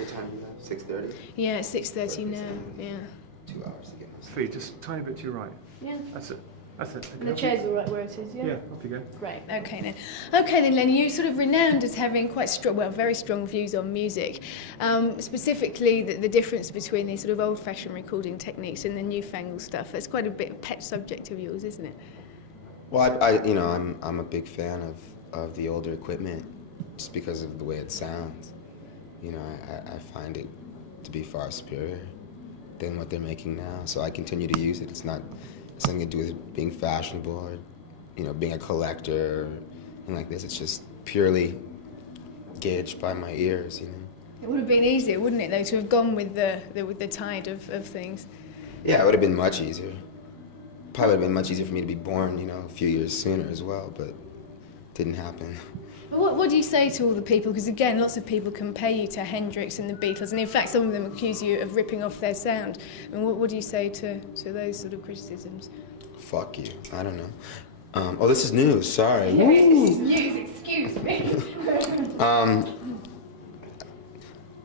What time do you have? 6:30? Yeah, 6:30 now. Yeah. 2 hours to get myself. Fee, just a tiny bit to your right. Yeah. That's it. That's it. And the chair's all right where it is, yeah? Yeah, off you go. Great, okay then. Okay then, Lenny, you're sort of renowned as having quite strong, well, very strong views on music. Specifically, the difference between these sort of old-fashioned recording techniques and the newfangled stuff. That's quite a bit of a pet subject of yours, isn't it? Well, I'm a big fan of the older equipment just because of the way it sounds. You know, I find it to be far superior than what they're making now. So I continue to use it. It's not something to do with being fashionable or, you know, being a collector or anything like this. It's just purely gauged by my ears, you know. It would have been easier, wouldn't it, though, to have gone with the tide of things? Yeah, it would have been much easier. Probably would have been much easier for me to be born, you know, a few years sooner as well, but it didn't happen. But what do you say to all the people? Because again, lots of people compare you to Hendrix and the Beatles, and in fact, some of them accuse you of ripping off their sound. And what do you say to those sort of criticisms? Fuck you. I don't know. Oh, this is news. Sorry. This is news. Excuse me.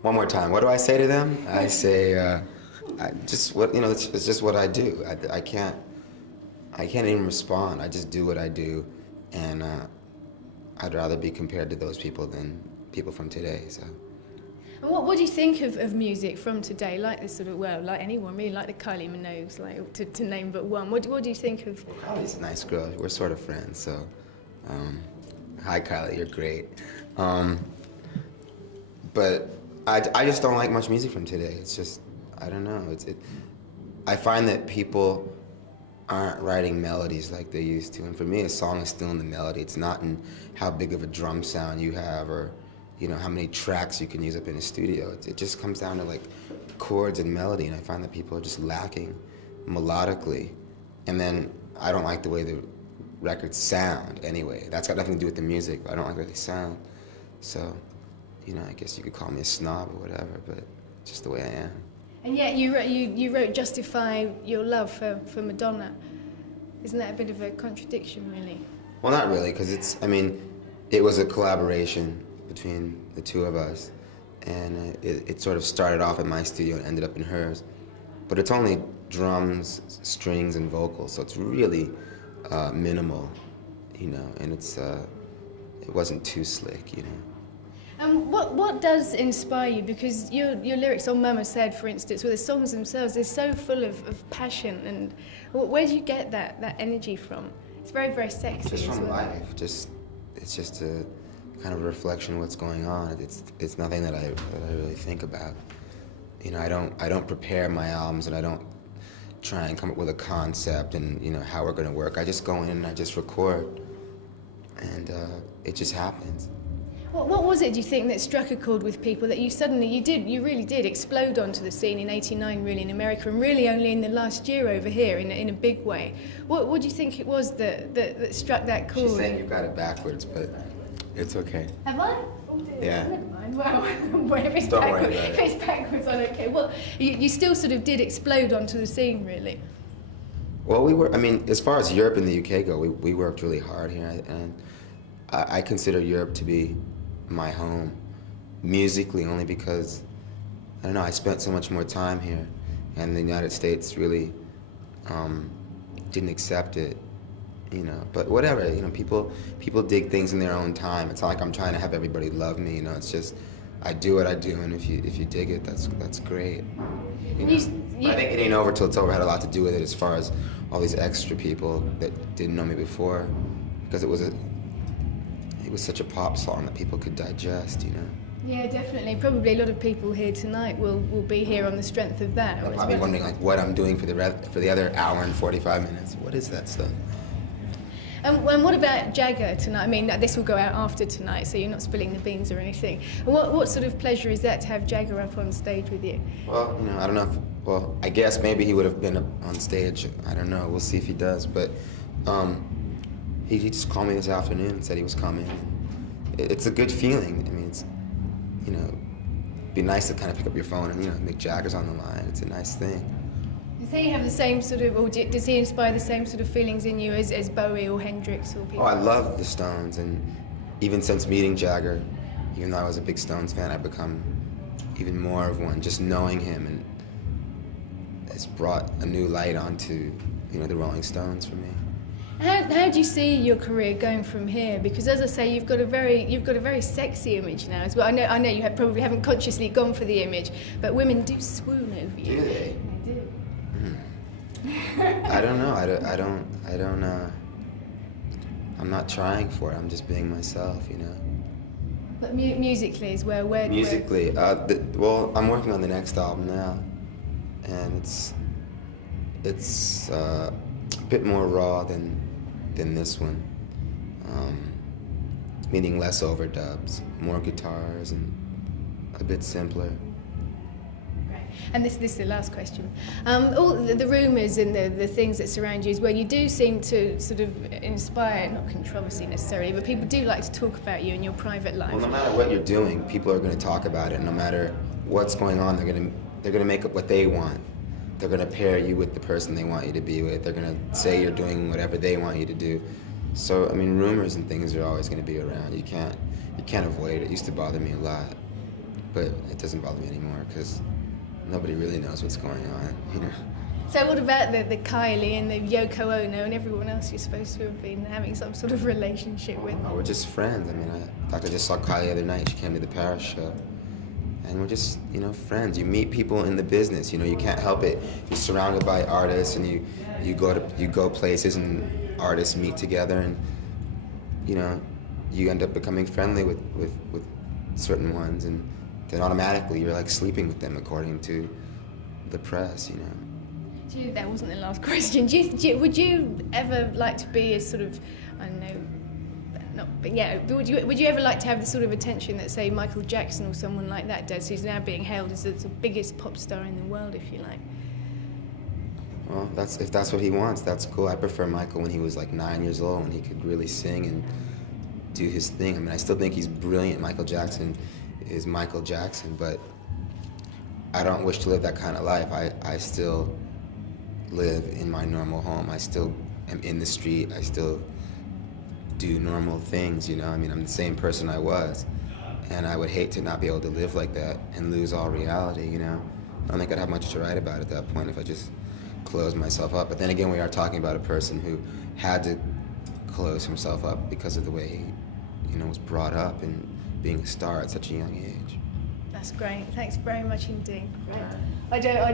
One more time. What do I say to them? I say, it's just what I do. I can't even respond. I just do what I do, and I'd rather be compared to those people than people from today. So. And what do you think of music from today? Like this sort of, well, like anyone really, like the Kylie Minogues, like to name but one. What do you think of? Well, Kylie's a nice girl. We're sort of friends. So, hi Kylie, you're great. But I just don't like much music from today. It's just, I don't know. I find that people aren't writing melodies like they used to. And for me, a song is still in the melody. It's not in how big of a drum sound you have or, you know, how many tracks you can use up in a studio. It just comes down to like chords and melody, and I find that people are just lacking melodically. And then I don't like the way the records sound anyway. That's got nothing to do with the music, but I don't like the way they sound. So, you know, I guess you could call me a snob or whatever, but it's just the way I am. And yet you wrote Justify Your Love for Madonna. Isn't that a bit of a contradiction, really? Well, not really, because it was a collaboration between the two of us, and it sort of started off in my studio and ended up in hers. But it's only drums, strings, and vocals, so it's really minimal, you know, and it wasn't too slick, you know. And what does inspire you? Because your lyrics on Mama Said, for instance, or the songs themselves, they're so full of passion. And where do you get that energy from? It's very, very sexy. Just from as well. life. It's just a kind of a reflection of what's going on. It's nothing that I really think about. You know, I don't prepare my albums, and I don't try and come up with a concept and, you know, how we're going to work. I just go in and I just record, and it just happens. What was it, do you think, that struck a chord with people that you really did explode onto the scene in '89, really, in America, and really only in the last year over here in a big way? What do you think it was that struck that chord? She's saying you got it backwards, but it's okay. Have I? Oh dear. Yeah. Never mind. Well, if it's Don't worry backwards, about it. if it's backwards, I'm okay. Well, you still sort of did explode onto the scene, really. Well, as far as Europe and the UK go, we worked really hard here, and I consider Europe to be my home musically, only because I don't know, I spent so much more time here, and the United States really didn't accept it, you know. But whatever, you know, people dig things in their own time. It's not like I'm trying to have everybody love me, you know. It's just I do what I do, and if you dig it, that's great. You know? But I think it ain't over till it's over had a lot to do with it, as far as all these extra people that didn't know me before, because it was such a pop song that people could digest, you know. Yeah, definitely. Probably a lot of people here tonight will be here on the strength of that. They're probably wondering like what I'm doing for the other hour and 45 minutes. What is that stuff? And what about Jagger tonight? I mean, this will go out after tonight, so you're not spilling the beans or anything. And what sort of pleasure is that to have Jagger up on stage with you? Well, you know, I don't know well, I guess maybe he would have been up on stage. I don't know. We'll see if he does. But he just called me this afternoon and said he was coming. It's a good feeling. I mean, it's, you know, it'd be nice to kind of pick up your phone and, you know, Mick Jagger's on the line. It's a nice thing. Does he have the same sort of, or does he inspire the same sort of feelings in you as Bowie or Hendrix or people? Oh, I love the Stones, and even since meeting Jagger, even though I was a big Stones fan, I've become even more of one. Just knowing him and has brought a new light onto, you know, the Rolling Stones for me. How do you see your career going from here? Because as I say, you've got a very sexy image now as well. I know you probably haven't consciously gone for the image, but women do swoon over you. Do they? They do. I don't know. I don't. I'm not trying for it. I'm just being myself, you know. But musically as well. Musically, well, I'm working on the next album now, and it's a bit more raw than this one, meaning less overdubs, more guitars, and a bit simpler. And this is the last question. All the rumours and the things that surround you as well, you do seem to sort of inspire, not controversy necessarily, but people do like to talk about you in your private life. Well, no matter what you're doing, people are going to talk about it. No matter what's going on, they're going to make up what they want. They're going to pair you with the person they want you to be with. They're going to say you're doing whatever they want you to do. So, I mean, rumors and things are always going to be around. You can't avoid it. It used to bother me a lot, but it doesn't bother me anymore because nobody really knows what's going on, you know. So what about the Kylie and the Yoko Ono and everyone else you're supposed to have been having some sort of relationship with? Oh, we're just friends. I mean, in fact, I just saw Kylie the other night. She came to the Paris show. And we're just, you know, friends. You meet people in the business, you know, you can't help it. You're surrounded by artists and you go places and artists meet together and, you know, you end up becoming friendly with certain ones and then automatically you're like sleeping with them according to the press, you know. That wasn't the last question. Would you ever like to be a sort of, I don't know, would you ever like to have the sort of attention that, say, Michael Jackson or someone like that does, who's now being hailed as the biggest pop star in the world, if you like? Well, if that's what he wants, that's cool. I prefer Michael when he was like 9 years old, when he could really sing and do his thing. I mean, I still think he's brilliant. Michael Jackson is Michael Jackson, but I don't wish to live that kind of life. I still live in my normal home. I still am in the street. I still do normal things, you know. I mean, I'm the same person I was, and I would hate to not be able to live like that and lose all reality, you know. I don't think I'd have much to write about at that point if I just closed myself up. But then again, we are talking about a person who had to close himself up because of the way he, you know, was brought up and being a star at such a young age. That's great. Thanks very much indeed. I don't